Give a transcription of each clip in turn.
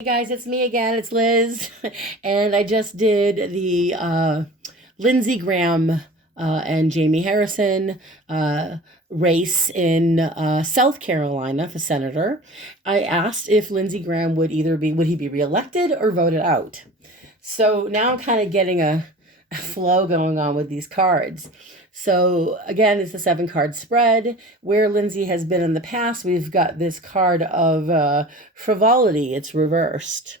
Hey guys, it's me again. It's Liz, and I just did the Lindsey Graham and Jamie Harrison race in South Carolina for senator. I asked if Lindsey Graham would he be reelected or voted out. So now I'm kind of getting a flow going on with these cards. So again, it's a 7 card spread. Where Lindsay has been in the past, we've got this card of frivolity. It's reversed.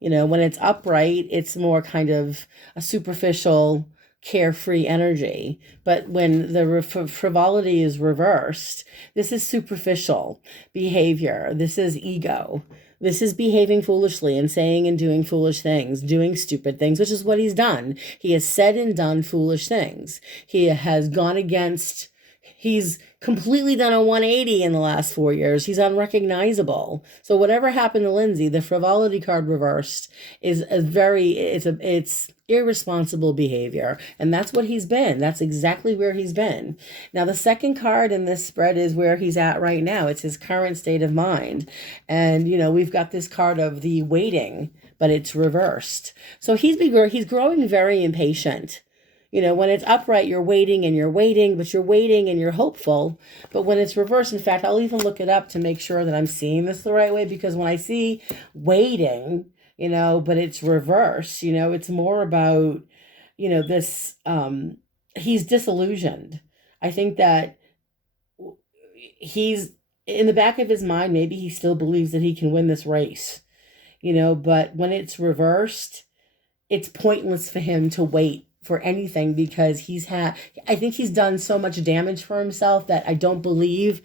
When it's upright, it's more kind of a superficial, carefree energy. But when the frivolity is reversed, this is superficial behavior. This is ego. This is behaving foolishly and saying and doing foolish things, doing stupid things, which is what he's done. He has said and done foolish things. He has gone against, he's completely done a 180 in the last 4 years. He's unrecognizable. So whatever happened to Lindsay, the frivolity card reversed is it's irresponsible behavior. And that's what he's been. That's exactly where he's been. Now, the second card in this spread is where he's at right now. It's his current state of mind. And, we've got this card of the waiting, but it's reversed. So he's growing very impatient. When it's upright, you're waiting and you're waiting, but you're waiting and you're hopeful. But when it's reversed, in fact, I'll even look it up to make sure that I'm seeing this the right way, because when I see waiting, but it's reversed, it's more about, this, he's disillusioned. I think that he's in the back of his mind, maybe he still believes that he can win this race, but when it's reversed, it's pointless for him to wait for anything, because I think he's done so much damage for himself that I don't believe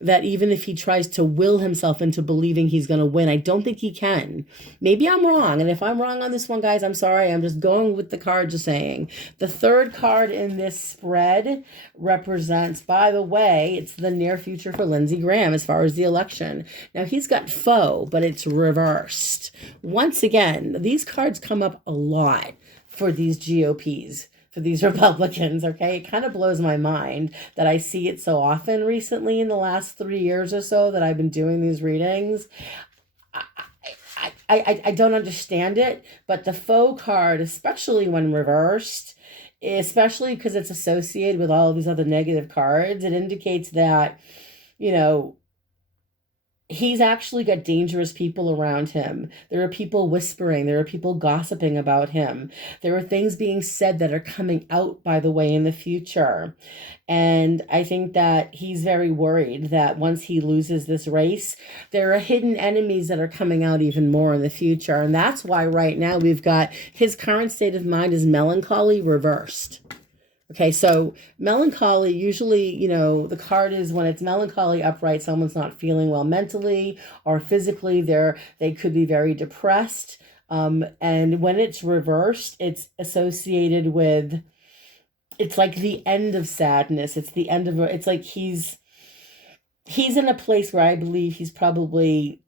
that even if he tries to will himself into believing he's going to win, I don't think he can. Maybe I'm wrong. And if I'm wrong on this one, guys, I'm sorry. I'm just going with the card, just saying. The third card in this spread represents, by the way, it's the near future for Lindsey Graham as far as the election. Now, he's got foe, but it's reversed. Once again, these cards come up a lot for these GOPs, for these Republicans, okay? It kind of blows my mind that I see it so often recently in the last 3 years or so that I've been doing these readings. I don't understand it, but the faux card, especially when reversed, especially because it's associated with all of these other negative cards, it indicates that, he's actually got dangerous people around him. There are people whispering. There are people gossiping about him. There are things being said that are coming out, by the way, in the future. And I think that he's very worried that once he loses this race, there are hidden enemies that are coming out even more in the future. And that's why right now we've got his current state of mind is melancholy reversed. Okay, so melancholy, usually, the card is when it's melancholy upright, someone's not feeling well mentally or physically. They could be very depressed. And when it's reversed, it's associated with, it's like the end of sadness. It's like he's in a place where I believe he's probably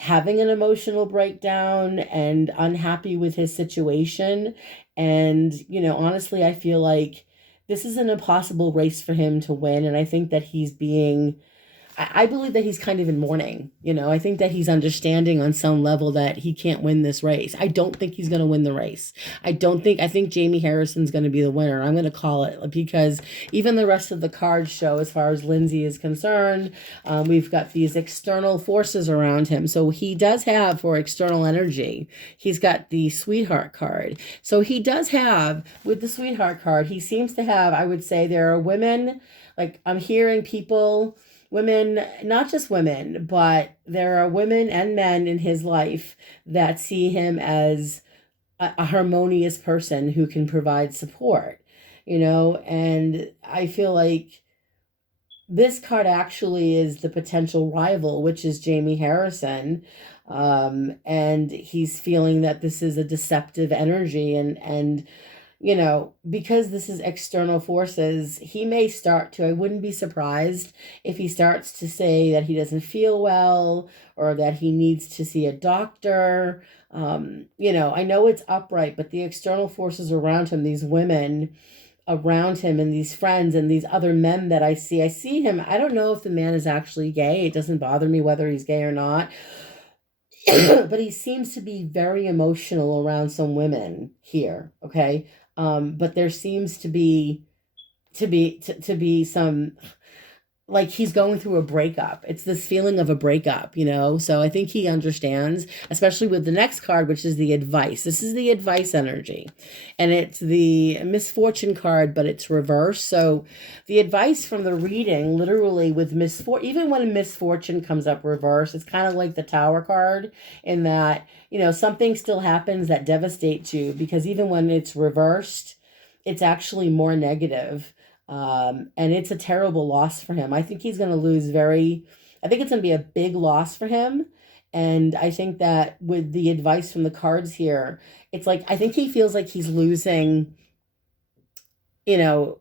having an emotional breakdown and unhappy with his situation. And, honestly, I feel like this is an impossible race for him to win. And I think that I believe that he's kind of in mourning. I think that he's understanding on some level that he can't win this race. I don't think he's going to win the race. I think Jamie Harrison's going to be the winner. I'm going to call it, because even the rest of the cards show, as far as Lindsay is concerned, we've got these external forces around him. So he does have, for external energy, he's got the sweetheart card. So he does have, with the sweetheart card, he seems to have, I would say there are women, like I'm hearing people, women, not just women, but there are women and men in his life that see him as a harmonious person who can provide support, and I feel like this card actually is the potential rival, which is Jamie Harrison. And he's feeling that this is a deceptive energy, and because this is external forces, he may start to, I wouldn't be surprised if he starts to say that he doesn't feel well or that he needs to see a doctor. I know it's upright, but the external forces around him, these women around him and these friends and these other men that I see him, I don't know if the man is actually gay. It doesn't bother me whether he's gay or not. But he seems to be very emotional around some women here. Okay. But there seems to be some, like he's going through a breakup. It's this feeling of a breakup, you know? So I think he understands, especially with the next card, which is the advice. This is the advice energy. And it's the misfortune card, but it's reversed. So the advice from the reading, literally with misfortune, even when misfortune comes up reverse, it's kind of like the Tower card in that, you know, something still happens that devastates you because even when it's reversed, it's actually more negative. And it's a terrible loss for him. I think he's going to lose I think it's going to be a big loss for him. And I think that with the advice from the cards here, it's like, I think he feels like he's losing, you know,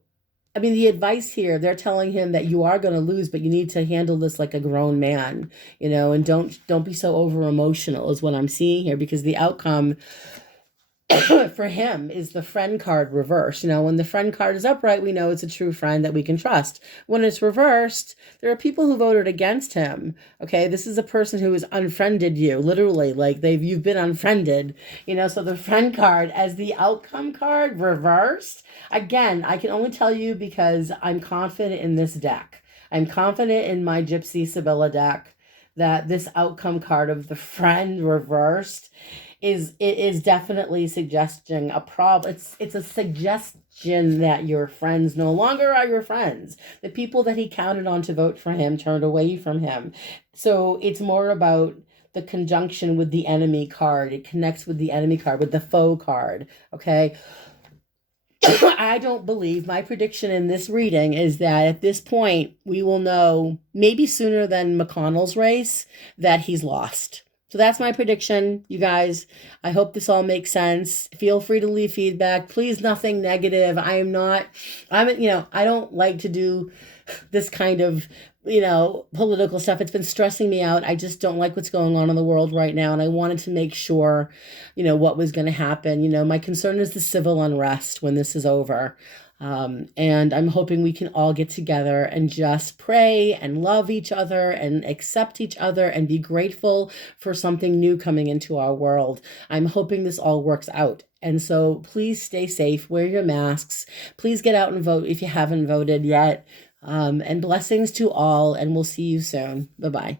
I mean, the advice here, they're telling him that you are going to lose, but you need to handle this like a grown man, you know, and don't be so over emotional is what I'm seeing here because the outcome for him is the friend card reversed. You know, when the friend card is upright, we know it's a true friend that we can trust. When it's reversed, there are people who voted against him. Okay, this is a person who has unfriended you, literally, like you've been unfriended. You know, so the friend card as the outcome card reversed. Again, I can only tell you because I'm confident in this deck. I'm confident in my Gypsy Sibylla deck that this outcome card of the friend reversed is definitely suggesting a problem. It's a suggestion that your friends no longer are your friends. The people that he counted on to vote for him turned away from him. So it's more about the conjunction with the enemy card. It connects with the enemy card, with the foe card. Okay. I don't believe my prediction in this reading is that at this point we will know maybe sooner than McConnell's race that he's lost. So that's my prediction, you guys. I hope this all makes sense. Feel free to leave feedback. Please, nothing negative. I don't like to do this kind of, political stuff. It's been stressing me out. I just don't like what's going on in the world right now. And I wanted to make sure, what was going to happen. My concern is the civil unrest when this is over. And I'm hoping we can all get together and just pray and love each other and accept each other and be grateful for something new coming into our world. I'm hoping this all works out. And so please stay safe, wear your masks, please get out and vote if you haven't voted yet. And blessings to all, and we'll see you soon. Bye-bye.